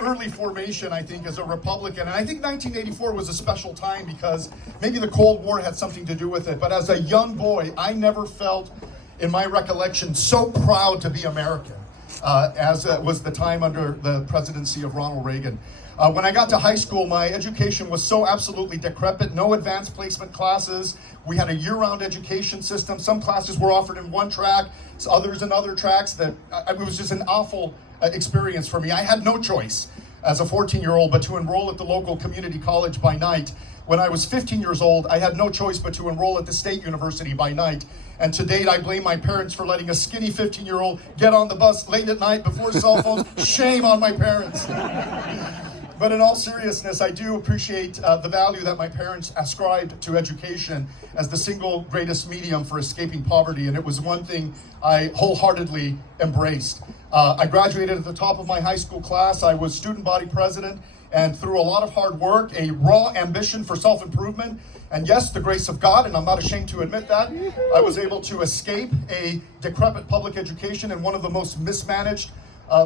early formation, I think, as a Republican. And I think 1984 was a special time because maybe the Cold War had something to do with it. But as a young boy, I never felt, in my recollection, so proud to be American as was the time under the presidency of Ronald Reagan. When I got to high school, my education was so absolutely decrepit, no advanced placement classes. We had a year-round education system. Some classes were offered in one track, others in other tracks. It was just an awful experience for me. I had no choice as a 14-year-old but to enroll at the local community college by night. When I was 15 years old, I had no choice but to enroll at the state university by night. And to date, I blame my parents for letting a skinny 15-year-old get on the bus late at night before cell phones. Shame on my parents. But in all seriousness, I do appreciate the value that my parents ascribed to education as the single greatest medium for escaping poverty, and it was one thing I wholeheartedly embraced. I graduated at the top of my high school class. I was student body president, and through a lot of hard work, a raw ambition for self-improvement, and yes, the grace of God, and I'm not ashamed to admit that, I was able to escape a decrepit public education in one of the most mismanaged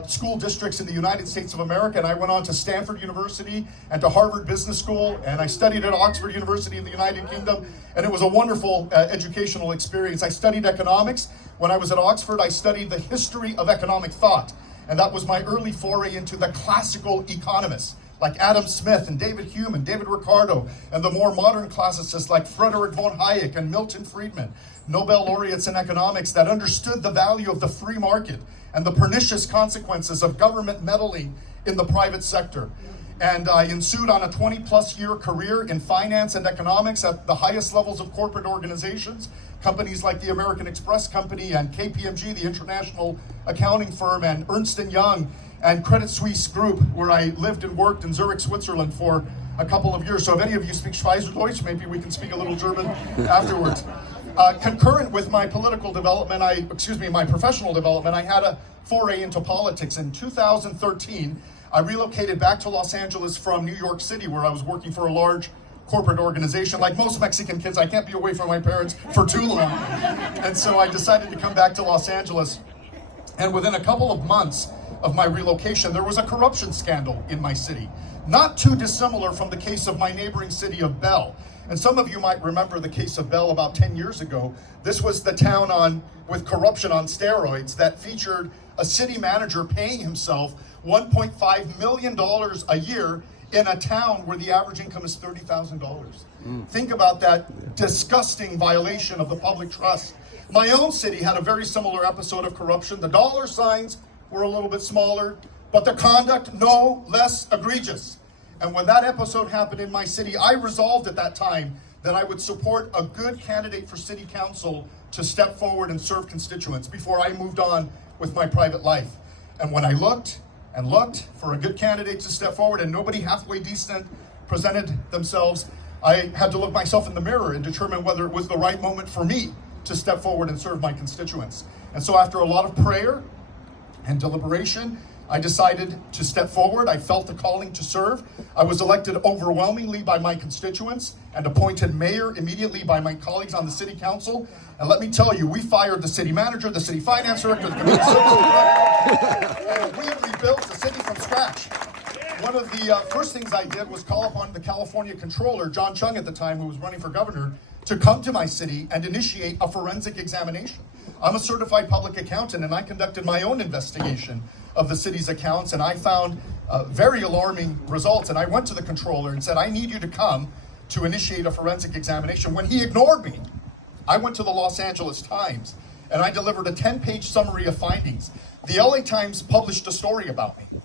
school districts in the United States of America, and I went on to Stanford University and to Harvard Business School, and I studied at Oxford University in the United Kingdom, and it was a wonderful educational experience. I studied economics. When I was at Oxford, I studied the history of economic thought, and that was my early foray into the classical economists like Adam Smith and David Hume and David Ricardo, and the more modern classicists like Frederick von Hayek and Milton Friedman, Nobel laureates in economics that understood the value of the free market and the pernicious consequences of government meddling in the private sector. And I ensued on a 20-plus year career in finance and economics at the highest levels of corporate organizations, companies like the American Express Company and KPMG, the international accounting firm, and Ernst & Young and Credit Suisse Group, where I lived and worked in Zurich, Switzerland for a couple of years. So if any of you speak Schweizerdeutsch, maybe we can speak a little German afterwards. Concurrent with my political development, my professional development, I had a foray into politics. In 2013, I relocated back to Los Angeles from New York City, where I was working for a large corporate organization. Like most Mexican kids, I can't be away from my parents for too long. And so I decided to come back to Los Angeles. And within a couple of months of my relocation, there was a corruption scandal in my city, not too dissimilar from the case of my neighboring city of Bell. And some of you might remember the case of Bell about 10 years ago. This was the town with corruption on steroids that featured a city manager paying himself $1.5 million a year in a town where the average income is $30,000. Think about that disgusting violation of the public trust. My own city had a very similar episode of corruption. The dollar signs were a little bit smaller, but the conduct no less egregious. And when that episode happened in my city, I resolved at that time that I would support a good candidate for city council to step forward and serve constituents before I moved on with my private life. And when I looked and looked for a good candidate to step forward and nobody halfway decent presented themselves, I had to look myself in the mirror and determine whether it was the right moment for me to step forward and serve my constituents. And so after a lot of prayer and deliberation, I decided to step forward. I felt the calling to serve. I was elected overwhelmingly by my constituents and appointed mayor immediately by my colleagues on the city council. And let me tell you, we fired the city manager, the city finance director, the community service director, and we rebuilt the city from scratch. One of the first things I did was call upon the California controller, John Chung at the time, who was running for governor, to come to my city and initiate a forensic examination. I'm a certified public accountant, and I conducted my own investigation of the city's accounts, and I found very alarming results. And I went to the controller and said, I need you to come to initiate a forensic examination. When he ignored me, I went to the Los Angeles Times, and I delivered a 10-page summary of findings. The LA Times published a story about me.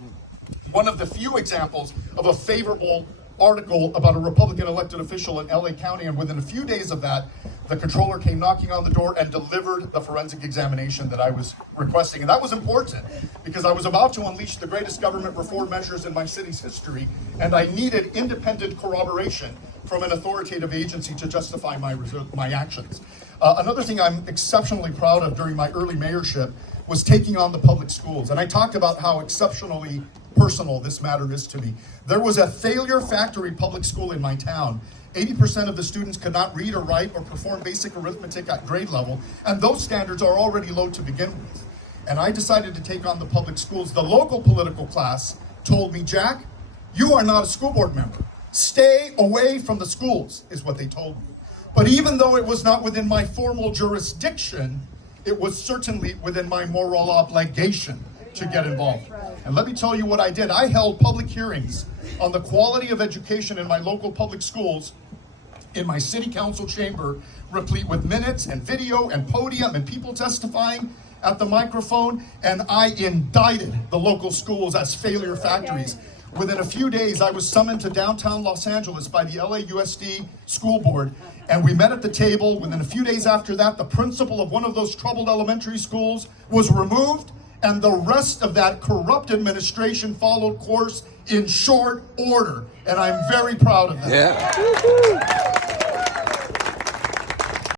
One of the few examples of a favorable article about a Republican elected official in LA County, and within a few days of that, the controller came knocking on the door and delivered the forensic examination that I was requesting. And that was important because I was about to unleash the greatest government reform measures in my city's history, and I needed independent corroboration from an authoritative agency to justify my actions. Another thing I'm exceptionally proud of during my early mayorship was taking on the public schools. And I talked about how exceptionally personal this matter is to me. There was a failure factory public school in my town. 80% of the students could not read or write or perform basic arithmetic at grade level, and those standards are already low to begin with. And I decided to take on the public schools. The local political class told me, Jack, you are not a school board member. Stay away from the schools, is what they told me. But even though it was not within my formal jurisdiction, it was certainly within my moral obligation to get involved. And let me tell you what I did. I held public hearings on the quality of education in my local public schools in my city council chamber, replete with minutes and video and podium and people testifying at the microphone, and I indicted the local schools as failure factories. Within a few days, I was summoned to downtown Los Angeles by the LAUSD school board, and we met at the table. Within a few days after that, the principal of one of those troubled elementary schools was removed, and the rest of that corrupt administration followed course in short order, and I'm very proud of that. Yeah.